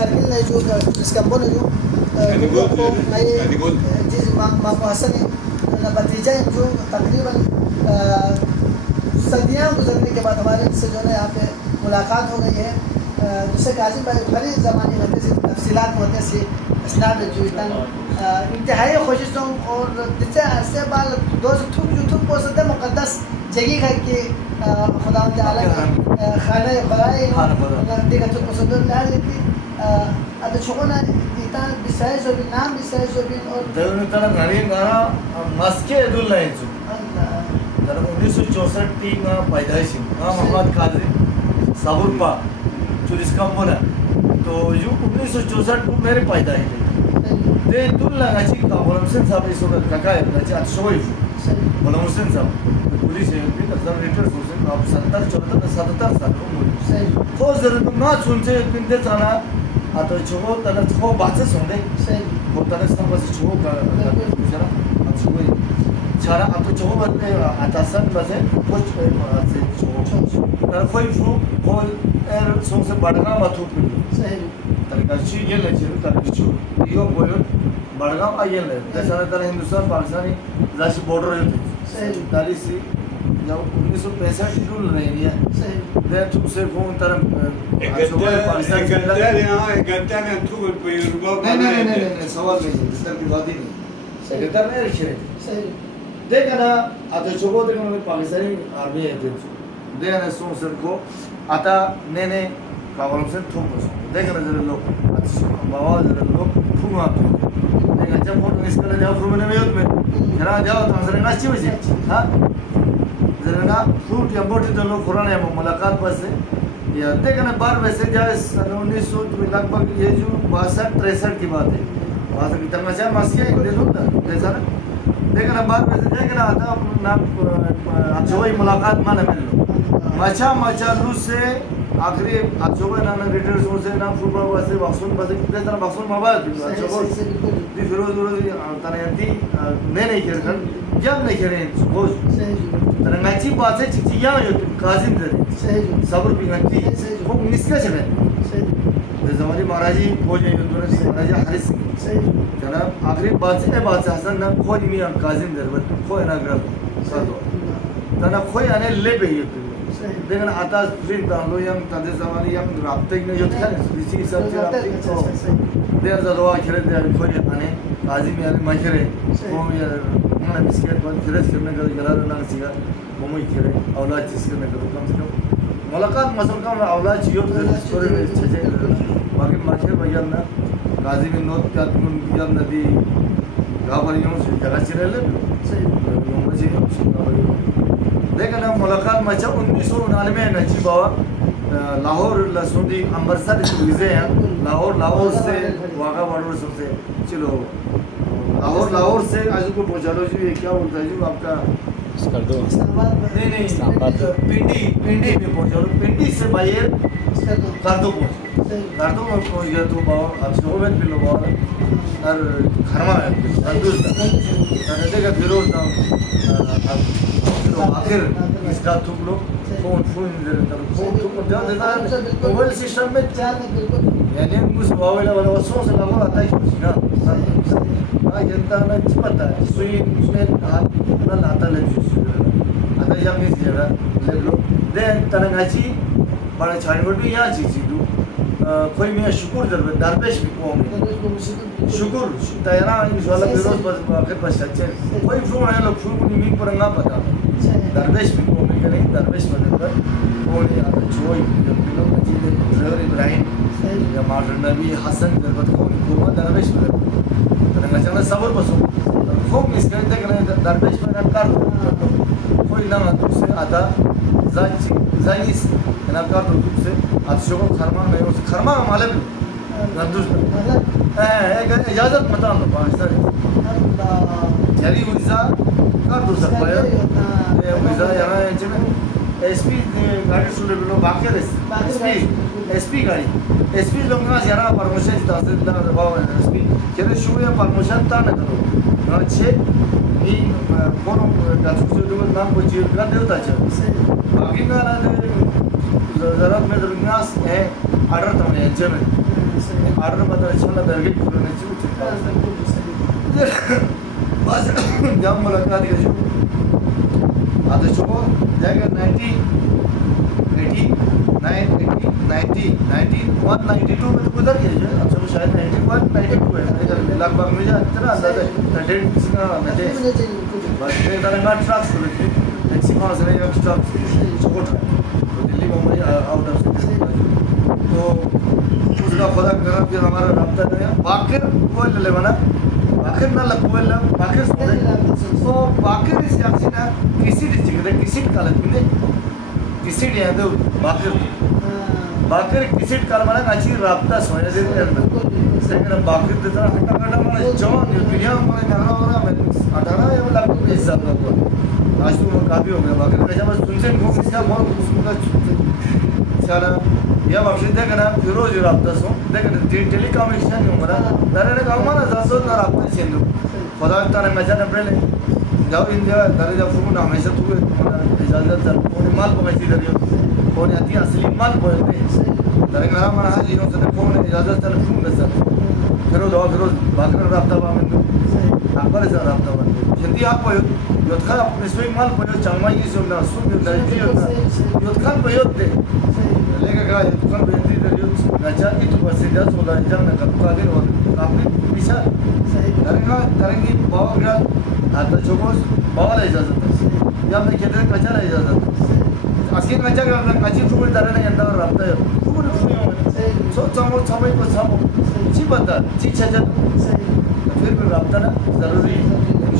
کارگل نے جو اس کمبو نے جو مامو حسن بتیجہ جو تقریباً صدیاں گزرنے کے بعد ہمارے سے جو ہے یہاں پہ ملاقات ہو گئی ہے. جس سے کاظم بھائی بڑی زمانی ہوتے سے تفصیلات ہوتے سے اسناد جو انتہائی خوشش ہوں اور جتنے عرصے بعد دوست تھوک جو تھوک کو صدر مقدس جگہ ہے کہ خدا تعالیٰ خانہ خدای دیگر تھوک کو صدر لہا لیتی ادھا چھوکونا ایتان بسائی زوبین نام بسائی زوبین اور دیونی طرح غنیم گانا مسکے ادول لائن جو در 1964 ٹی میں پیدائشی محمد قادری صبر پا جو اس کمبونا تو جو 1964 کو میرے پیدائش ہے دے دول لگا چی غلام حسین صاحب اس وقت ککای بچے اتشوئی غلام حسین صاحب پولیس ہے بھی تقدر ریٹر سوسے آپ 77 سال عمر خوش ضرورت ما چونچے پندے چانا آتا چھو تانا چھو باچے سوندے وہ تانا سن بس چھو کا چرا اتشوئی چارا آتا چھو بس آتا سن بس خوش چھو تانا خوئی فو خوش ایر سون سے بڑھنا ماتھو پھر تانا چی یہ لچھو تانا چھو یہ بوئر بڑھگام آئین لے جیسا طرح ہندوستان پاکستانی زاشی بورڈر جو تھی داری سی جب 1965 رول رہی ہے دے تم سے فون طرح گنتیار یہاں تھوڑ پہ نہیں سوال نہیں اس طرح کی بات ہی نہیں سیکرٹر نہیں رکھے رہے دیکھا نا آتا چھوکو دیکھا نا پاکستانی آرمی ہے دیکھا نا سون سر کو آتا نینے کاغلوں سے تھوک سو دیکھا نا ذرا لوگ بابا ذرا لوگ تھوک آتے دیکھا جب فوٹو اس کا جاؤ فروم نے میوت میں کھرا جاؤ تو ذرا نا چیو جی ہاں ذرا نا فروٹ یا بوٹی تو لوگ قرآن ہے ملاقات پر سے یا دیکھا نا بار ویسے جائے سن 1900 لگ بھگ یہ جو 62-63 کی بات ہے وہاں سے کتنا چاہے ماسکیا ہے دے دوں نا دیکھا نا دیکھا نا بار ویسے جائے کہ نا آتا نام اچھوئی ملاقات مانا مل لو مچا روس سے آخری اچھوئی نام ریٹرز ہو سے نام فروٹ باوا سے باکسون بس دیکھ طرح باکسون مابا ہے اچھوئی دی فیروز تنیانتی میں نہیں کھر کر جب نہیں کھریں خوش تنگاچی بات ہے چکچی یہاں جو قاظم دے صبر بھی گنتی وہ نسکا چلے دے زمانی مہاراجی کھوج ہے مہاراجی حریص جناب آخری بات سے حسن نا کھوج میاں قاظم دے کھوئی نا گرد تنا کھوئی آنے لے پہ یہ دیکھن آتا فرین تانلو یم تندے زمانی یم رابطے کی جو تھا دیسی سب سے رابطے دیر زدوا کھرے دیر کھوئی آنے قاظم یعنی مہرے قوم یا ہمارا مسکیت بند کھرے کرنے کا جلال نام سیگا مومی کھرے اولاد جس کرنے کا کم سے کم ملاقات مثلا کم اولاد چیو تو سورے میں چھجے باقی ماچھر بھائیان نا قاظم نوت پیات من بیان ندی گاہ بھائیوں سے جگہ چرے لے مومی چیو لیکن ملاقات مچا 1999 نچی بابا لاہور لسوندی امبرسر ویزے ہیں لاہور سے واقع بارڈر سے چلو لاہور سے آج کو پہنچا لو جی یہ کیا بولتا ہے جی آپ کا نہیں پنڈی میں پہنچا لو پنڈی سے باہر کاردو پہنچ گیا تو بابا آپ سے ہوئے پھر لو بابا اور کھرما ہے دیکھا فیروز نام آخر اس کا تھوک لو فون موبائل سسٹم میں یعنی اس موبائل والا سو سے لگا آتا ہے نا جنتا میں پتہ ہے سوئی اس نے نہ لاتا لے آتا جب اس جگہ لے لو دین تنگاچی بڑا چھاڑی بڑی یہاں چیزی دو کوئی میں شکر درپیش بھی قوم شکر تیرا انشاءاللہ فیروز آخر پس اچھے کوئی فون ہے لوگ فون کو نیمین پر انگا پتا درویش بھی قومی کا نہیں درویش مدد پر قولی آتا چھوئی جب بلو مجید زہر ابراہیم یا مارٹر نبی حسن دربت قومی قومی درویش مدد ترنگا چاہنا صبر بسو خوب اس کے دیکھ رہے درویش مدد کر دو کوئی نام آتا سے آتا زائیس اناب کر دو سے آتا شکر خرمان میں اسے خرمان ہمالے بھی گندوش اجازت مطان دو پاکستان یعنی ویزا کر دو سکتا ہے ویزا یہاں ہے جنہیں ایس پی گاڑی سولے بلو باقی رہے ایس پی گاڑی ایس پی لوگ یہاں پرموشن تاثر دباؤ ہے ایس پی کہتے شروع یا پرموشن تا نہ کرو یہاں چھے یہ کونوں گاتھو سے لوگ نام کو چیئر کر دیتا چاہتا باقی کا نا ضرورت میں درمیاس ہے آرڈر تمہیں انجے میں آرڈر بتا چلا درگی کرنے چاہیے بس جب ملاقات کر جو آتے چھو جائے گا 192 میں تو گزر گیا جو اب سب شاید 91-92 ہے لگ بھگ مجھے اتنا اندازہ ہے ڈیٹ کسی کا نجے بس یہ درنگا ٹرکس کو لیتے ٹیکسی کھانا سے نہیں ٹرکس سپورٹ ہے تو Delhi Mumbai out of city تو اس کا خدا کرم کہ ہمارا رابطہ نہیں ہے باقر کوئل لے بنا باقر نہ لکوئل لے باقر سوڑے تو باقر اس یاکسی نا کسی ڈسٹرکٹ ہے کسی کالج میں کسی ڈی ہے تو باقر کسی کال مانا کچھ رابطہ سوئے دے دے لیکن باقر دیتا ہٹا کٹا مانا جوان میڈیا مانا کہنا ہو رہا ہے اٹھانا ہے وہ لگتا ہے حساب کا آج تو وہ کافی ہو گیا باقر ایسا بس تم سے گھوم اس کا بہت قسم کا چالا یا بخشید دیکھا نا فیروز رابطہ سو دیکھا ٹیلی کامیکشن نہیں ہوں گا دارے نے کہا مانا زاسو نا رابطہ چیندو خدا تا نے میچا نپڑے لے جاؤ انڈیا دارے جا فرمون ہمیشہ تو اجازت در کونی مال کو میچی دریو کونی آتی اصلی مال کو دے دارے کہا مانا حاجی انہوں سے کونی اجازت در فرمون دستا فیروز آو فیروز باقر رابطہ باہمیں دو اکبر ایسا رابطہ باہمیں جندی آپ کو یوت خان اپنے سوئی مال کو چانمائی سے انہا سن یوت درجی یوت خان کو یوت دے لیکن کہا یوت خان کو یوت دے یوت نچار کی تو بسی جا سولا انجام نے کرتا دیر ہو اپنی پیشا درنگی باوا گراد آتا چوکوز باوا لے اجازت ہے یا میں کہتے ہیں کچا لے اجازت ہے اسکین کچا کرنا کچی فروڑ دارے نہیں اندر رابطہ ہے فروڑ فروڑ ہوں سو چامو چامو کو چامو چی بتا چی چھجت پھر رابطہ نا ضروری ہے